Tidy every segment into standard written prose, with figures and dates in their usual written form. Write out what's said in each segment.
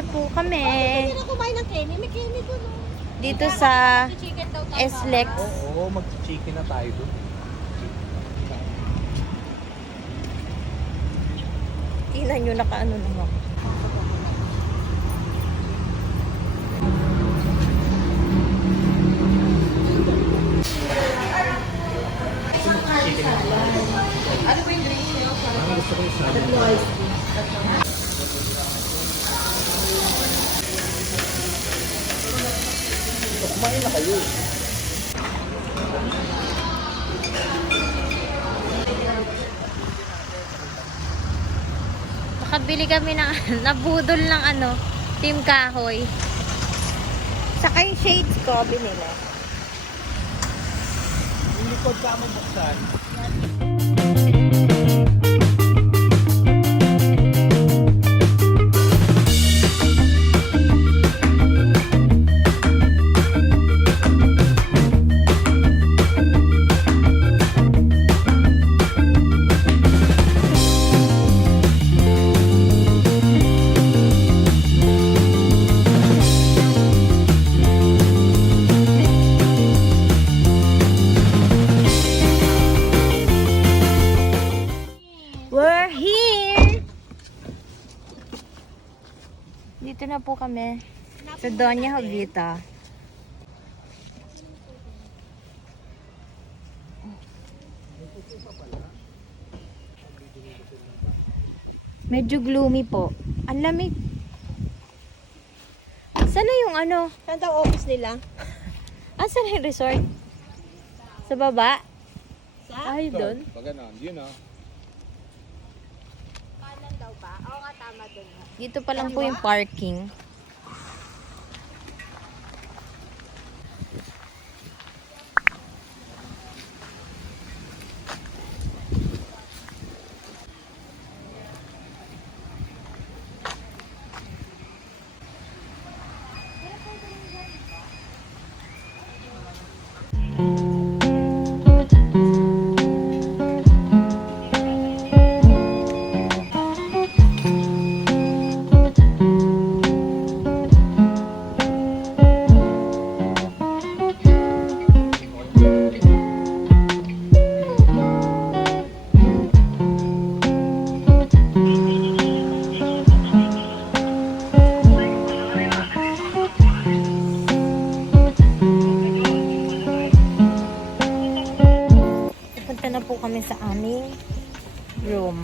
Dinner po kami. Hindi na kumain ng Kenny. May Kenny doon. Dito sa Chicken daw tayo. SLEX. Oo, mag-chicken na tayo doon. Tingnan nyo, nakaano naman. Chicken na tayo. Ano ba yung drinks niyo? Ang gusto ko yung salad. Kumain na kayo. Nakabili kami ng nabudol ng Team Kahoy. Saka yung shades ko, binili. Yung likod ka magbuksan. We're here! Dito na po kami sa Doña Jovita. Medyo gloomy po. Ang lamig. Saan na yung Saan daw office nila? Saan na yung resort? Sa baba? Sa? Ay, doon. Pag ganon, yun ah. Kanan daw ba? Oo nga, tama doon. Dito pa lang po yung parking. Punta na po kami sa aming room.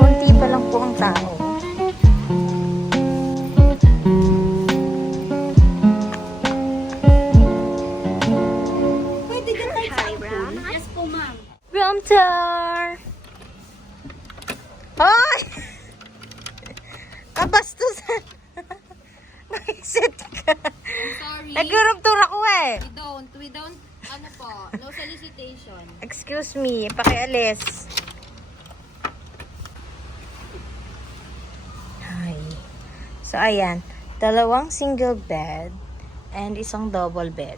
Konti pa lang po ang tao. Pwede ka tayo sa pool? Yes po, ma'am. Room tour! Hoy! Kabastusan! Naisit ka. Sorry. Nag-room tour ako eh. We don't, no solicitation. Excuse me, pakialis. Hi. So, ayan. 2 single bed and isang double bed.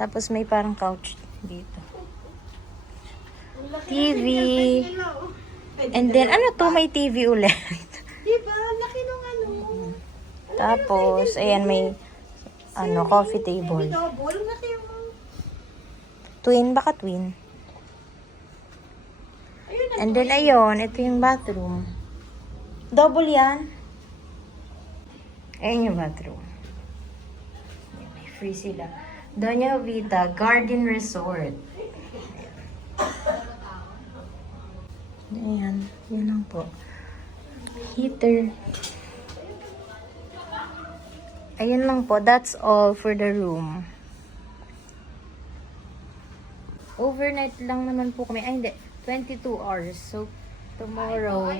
Tapos may parang couch dito. TV. And then, may TV ulit. Diba? Laki nung Tapos, ayan, may coffee table. double. Laki yung... Twin, baka twin. And then, ayun, ito yung bathroom. Double yan. Ayun yung bathroom. Ayan, may free sila. Doña Jovita Garden Resort. Ayan, yan lang po. Heater. Ayun lang po, that's all for the room. Overnight lang naman po kami. Ay, hindi. 22 hours. So, Tomorrow,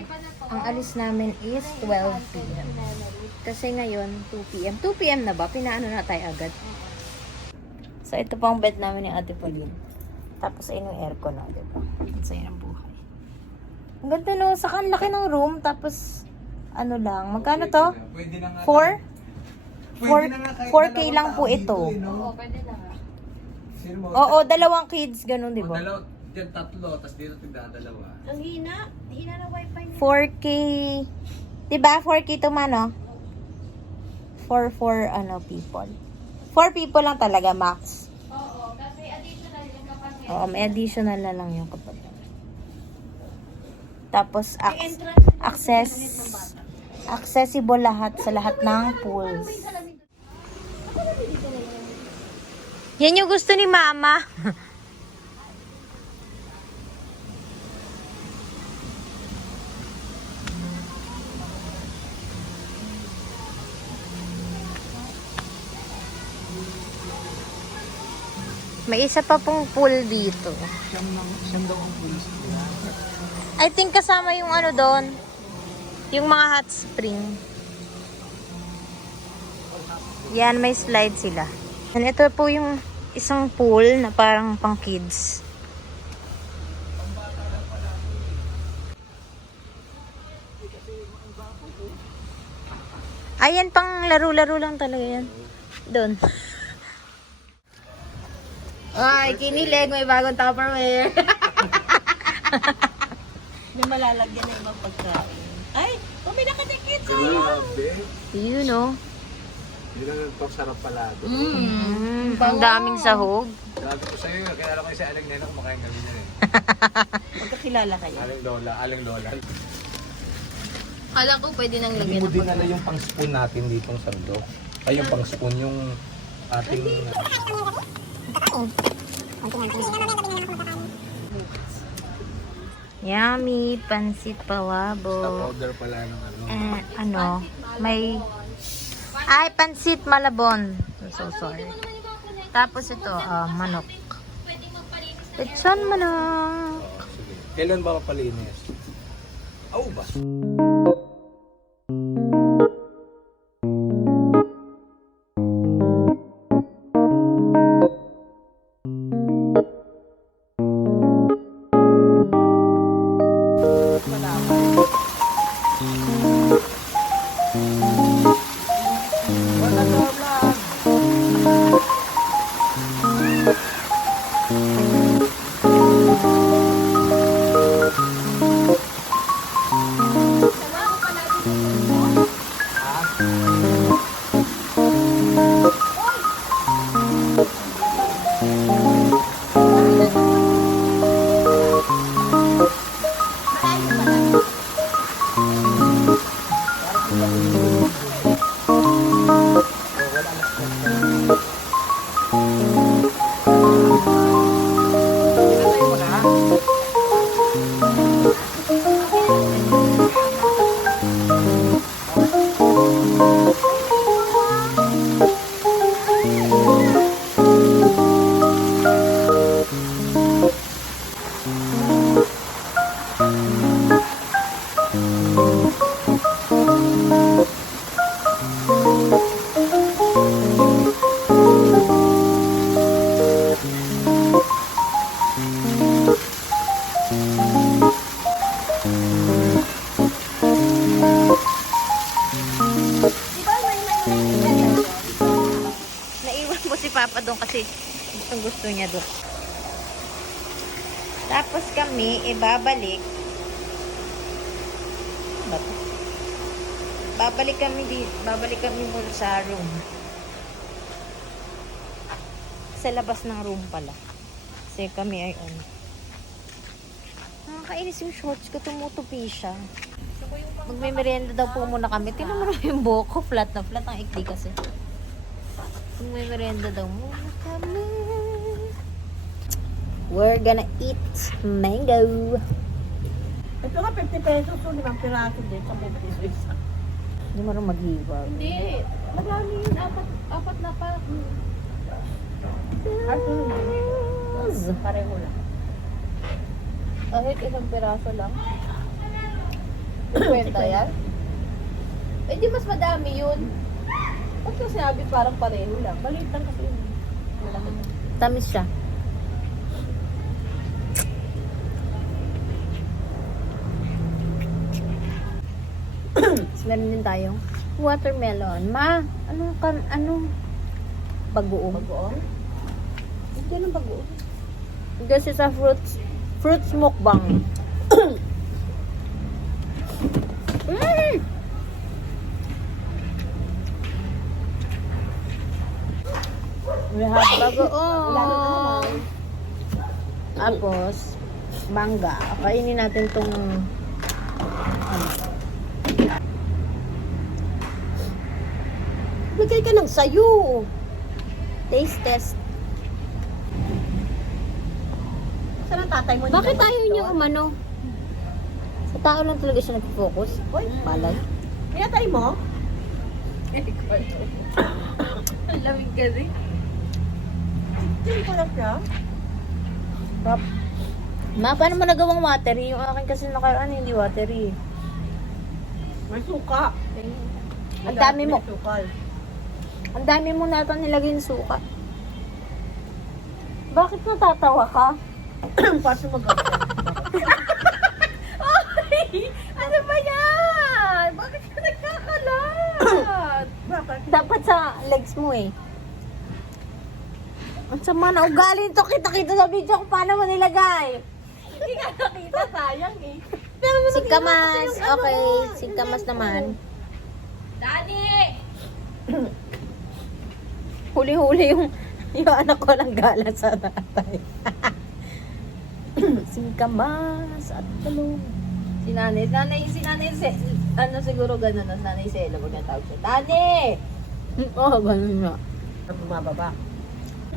ang alis namin is 12 p.m. Kasi ngayon, 2 p.m. 2 p.m. na ba? Pinaano na tayo agad. So, ito po ang bed namin ni Ate Pauline. Tapos, ayun yung aircon na, diba? So, yun ang buhay. Ang ganda no, saka ang laki ng room. Tapos, ano lang, magkano to? Pwede na nga. 4? 4K lang po ito. Oo, pwede na nga. Oo, dalawang kids, ganun, di ba? Dalaw, dyan tatlo, tapos dito tigdadalawa. Ang hina. Hina na wifi niya. 4K. Diba? 4K to man, no? For people. 4 people lang talaga, max. Oo, kasi additional yung kapag Oo, may additional na lang yung kapag. Tapos, accessible lahat sa lahat ng pools. Yan yung gusto ni Mama. May isa pa pong pool dito. Siyam daw ang pulis nila. I think kasama yung ano doon. Yung mga hot spring. Yan, may slide sila. And ito po yung isang pool na parang pang kids. Ayan, pang laro-laro lang talaga yan. Doon. Ay, kinilig. May bagong Tupperware. May malalagyan na ibang pagkain. Ay, pumila ka tikit sa'yo. Grabe. You know. Hindi na ito sarap palado. Ang daming sahog. Sabi ko sa'yo, kilala ko yung si Aling Nena kumakain kami na rin. Magkakilala kayo. Aling Lola. Kala ko pwede nang Hindi lagyan mo ng dinala yung pang-spoon natin dito ng sandok. Ay, yung pang-spoon, yung ating... Yummy, pansit pawabo. Powder pala ng ano. Ano, may... Ay, pansit malabon. I'm so sorry. Tapos ito, manok. Lechon manok. Sige. Kailan ba mapalinis? Oh, ba? Naiwan mo si Papa doon kasi gusto niya doon. Tapos kami, ibabalik. Babalik kami muna sa room. Sa labas ng room pala. Kasi kami ay nakakainis yung shorts ko, tumutupi siya. Magme-merienda daw po muna kami. Tingnan mo naman yung buhok ko, flat na flat ang ikli kasi. Magme-merienda daw muna kami. We're gonna eat mango. Ito nga 50 pesos, so 5 piraso din sa 50 pesos isa. Hindi mo rin mag-hiwa. Hindi. Marami yun. Apat na pa. Aso hindi. Pareho lang. Kahit 1 piraso lang. Kwenta yan? Eh di mas madami yun. Ba't ko sinabi parang pareho lang? Maliit lang kasi yun. Malaki. Tamis siya. Tapos meron din tayong watermelon. Ma, ano? Bagoong. Bagoong? Hindi lang bagoong. This is a fruits mukbang. Mm! We have bagoong. Tapos, mangga. Kainin natin tong ano. Lagay ka ng sayo. Taste test. Saan ang tatay mo? Bakit ayaw niyo umano? Sa tao lang talaga siya nag-focus. Uy, Palay. pinatay mo? Ang lamig kasi. Hindi ko lang siya. Rap. Ma, paano mo nagawang watery? Yung akin kasi nakaraan hindi watery. May suka. Ang dami mo. May sukal. Ang dami mo nata nilagay ng suka. Bakit natatawa ka? Paano magawa? Ano ba yan? Bakit ka nagkakalat? Bakit? Dapat sa legs mo eh. Ang sama na ugali nito. Kita-kita sa video kung paano mo nilagay. Hindi ka nakita, sayang eh. Singkamas. Okay. Singkamas naman. Daddy! Huli-huli yung anak ko lang gala sa tatay. Singkamas at talong. Si nanay, ano siguro gano'n, nanay Sela, wag na tawag siya. Tani! Oo, gano'n nga. Bumababa.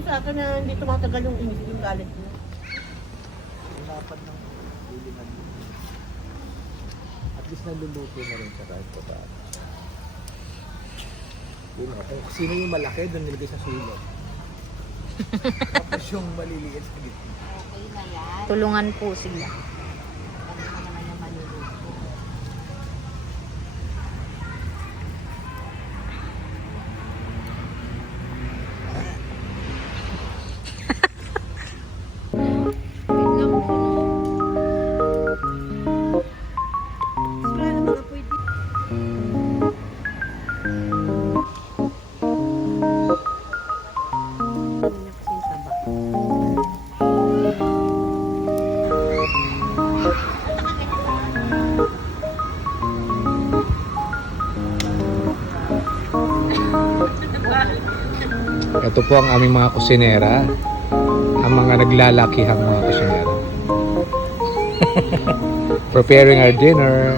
Sa akin na hindi tumatagal yung galit mo. Dapat ng bilingan. At least naluluto na rin siya kahit pa paano. Yun nga, kung sino yung malaki, doon nilagay sa sulok. Tapos yung maliliit sa gitna. Okay na yan. Tulungan po sila. Ano na naman yung maluluto. Ito po ang aming mga kusinera. Ang mga naglalakihang mga kusinera. Preparing our dinner.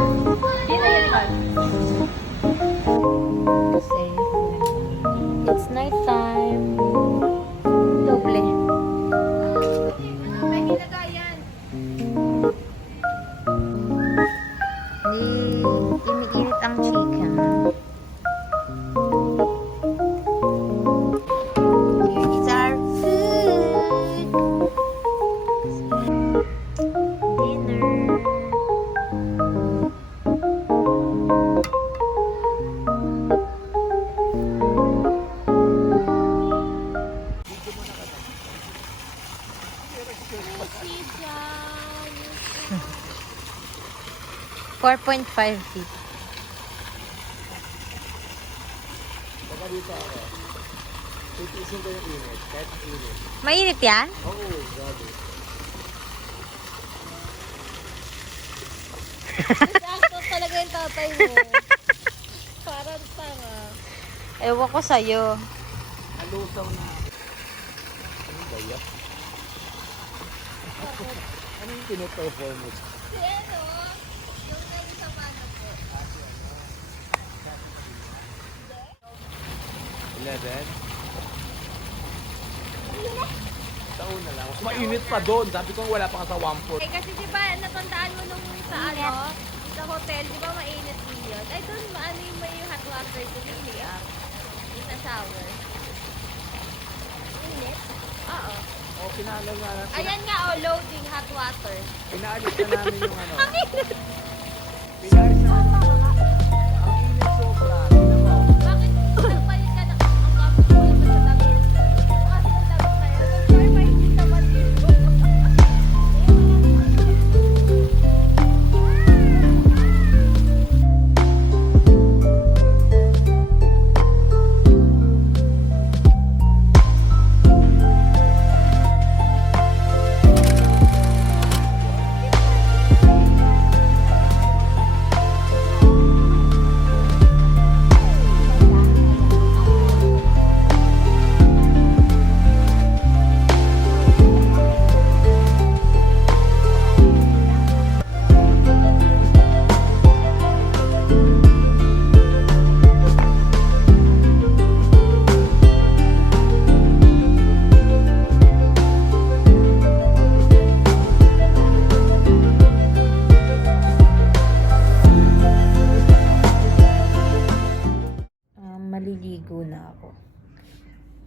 Kasi it's night time. Doble. May nilagayan. Iniinit ang chicken. Here is our food. Dinner. $4.5 feet. Baka dito ako. Titiisin ko yung init. Kahit ang init. Mainit yan? Oo, grabe. Sakto talaga yung tatay mo. Parang tanga. Ewan ko sa'yo. Alusaw na. Ano ba yan? Ano yung pinoperform mo? Si ano? Yung tayo sa mana po. 11? Taon na lang. Mas mainit pa doon. Sabi ko wala pa ka sa 1 Eh kasi di ba natandaan mo nung sa ano? Sa hotel, di ba mainit din yun? Ay doon ano yung may hot water doon yung liak. Yung sa shower. Init? Oo. O, pinalo nga natin. Ayan nga oh, loading hot water. Pinaalis na namin yung ano. Pinaalis na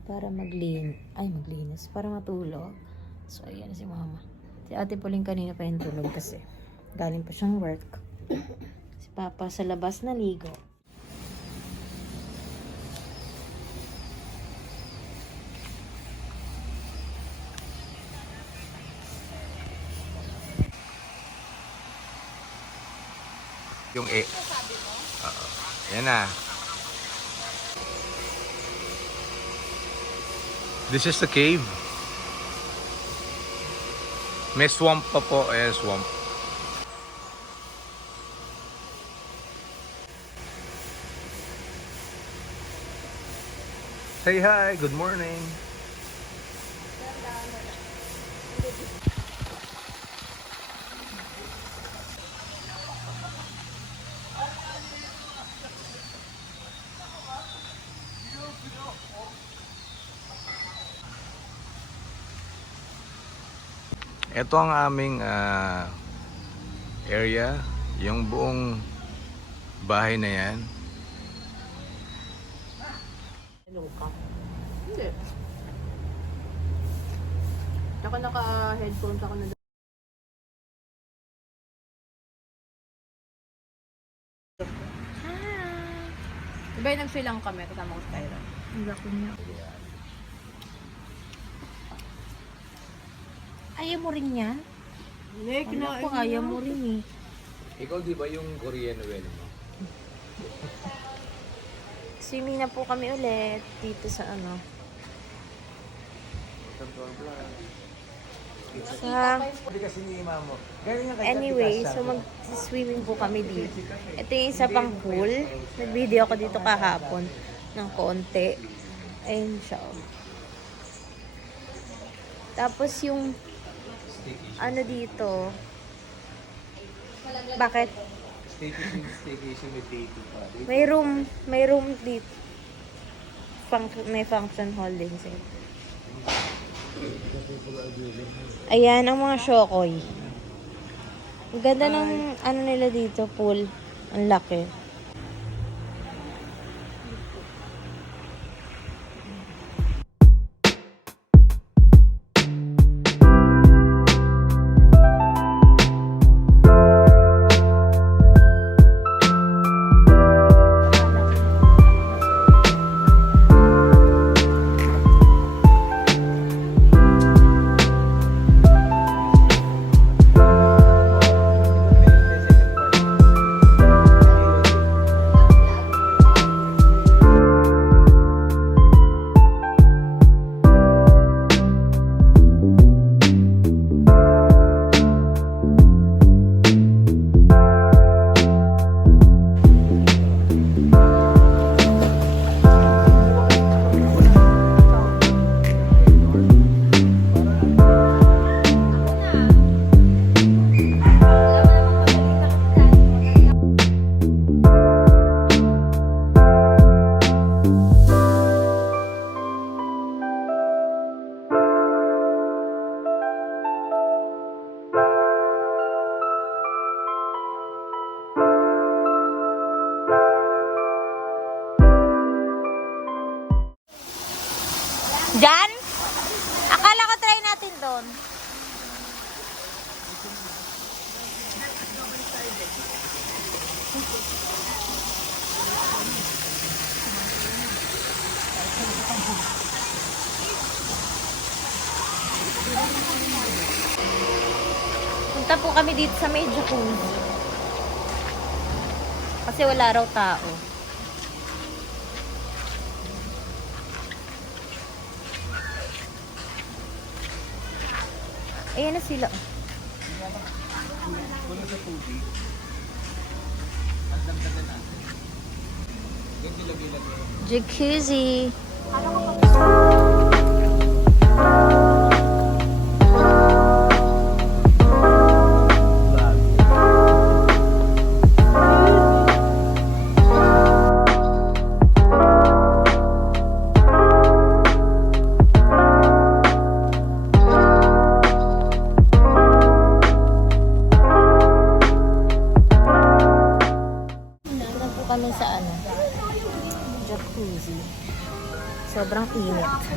para maglinis, para matulog. So, ayan si mama. Si ate Pauline kanina pa yung tulog kasi galing pa siyang work. Si papa sa labas na ligo. Yung yan na. This is the cave. May swamp pa po. Ayan, swamp. Say hi. Good morning. Ito ang aming area, yung buong bahay na yan. Luka. Hindi. Ako naka-headphones ako na. Hi! Diba yung nag-filang kami kasama ko sa Tyra? Hindi ako niya. Ayaw mo rin yan? Hindi, kinain ko. Ayaw mo rin eh. Ikaw di ba yung Korean well mo? Swimming na po kami ulit dito sa ano. Sa... Anyway, so mag-swimming po kami dito. Ito yung isa pang pool. Nag-video ako dito kahapon ng konti. Ayun siya. Tapos yung ano dito? Bakit? Staycation with dito pa. May room dito. May function hall din siya. Ayan ang mga shokoy. Ang ganda ng ano nila dito, pool. Ang laki. Jan? Akala ko try natin doon. Punta po kami dito sa may jacuzzi. Kasi wala raw tao. Ayan na sila. Kulo sa tubig. Ang damdagan natin. Ganyan lagi-lagi. Jacuzzi. Kami sa ano, jacuzzi. Sobrang init.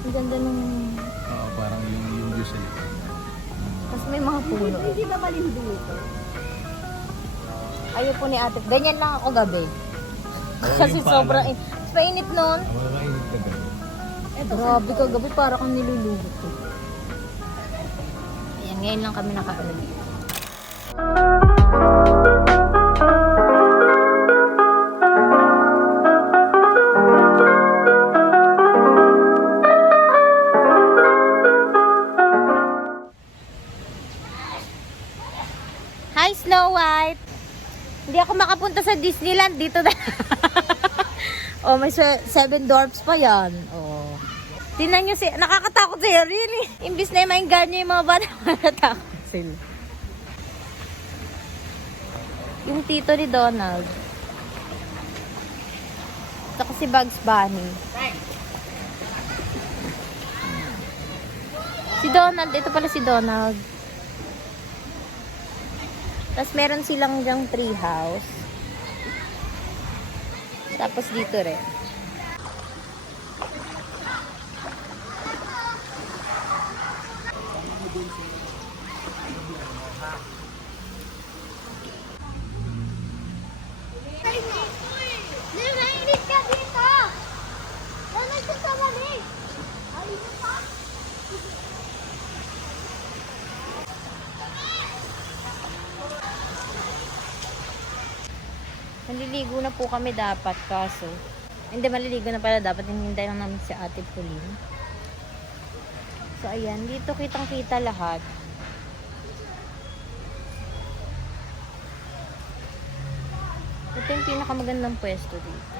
Ang ganda nung... Oo, parang yung view sa likod. Tapos may mga puno. Hindi ba malindi ito? Ayaw po ni ate. Ganyan lang ako gabi. Oo, Kasi yung paanan. sobrang... Mainit nun. Ang mga mainit ka gabi. Grabe ka gabi, para kang nilulugot eh. Ayan, ngayon lang kami nakaalam. Hi, Snow White! Hindi ako makapunta sa Disneyland dito na. Oh, may seven dwarfs pa yan. Oh. Tingnan nyo nakakatakot sila, really. Imbis na mainggan nyo yung mga bata, nakakatakot sila. Yung tito ni Donald. Ito si Bugs Bunny. Si Donald, ito pala si Donald. Tapos meron silang dyang tree house. Tapos dito rin. Naiinit ka dito! Nanay ka sa malig! Ayun pa! Maliligo na po kami dapat kaso. Hindi, maliligo na pala dapat. Hinihintay lang namin si Ate Pauline. So, ayan. Dito kitang-kita lahat. Ito yung pinakamagandang pwesto dito.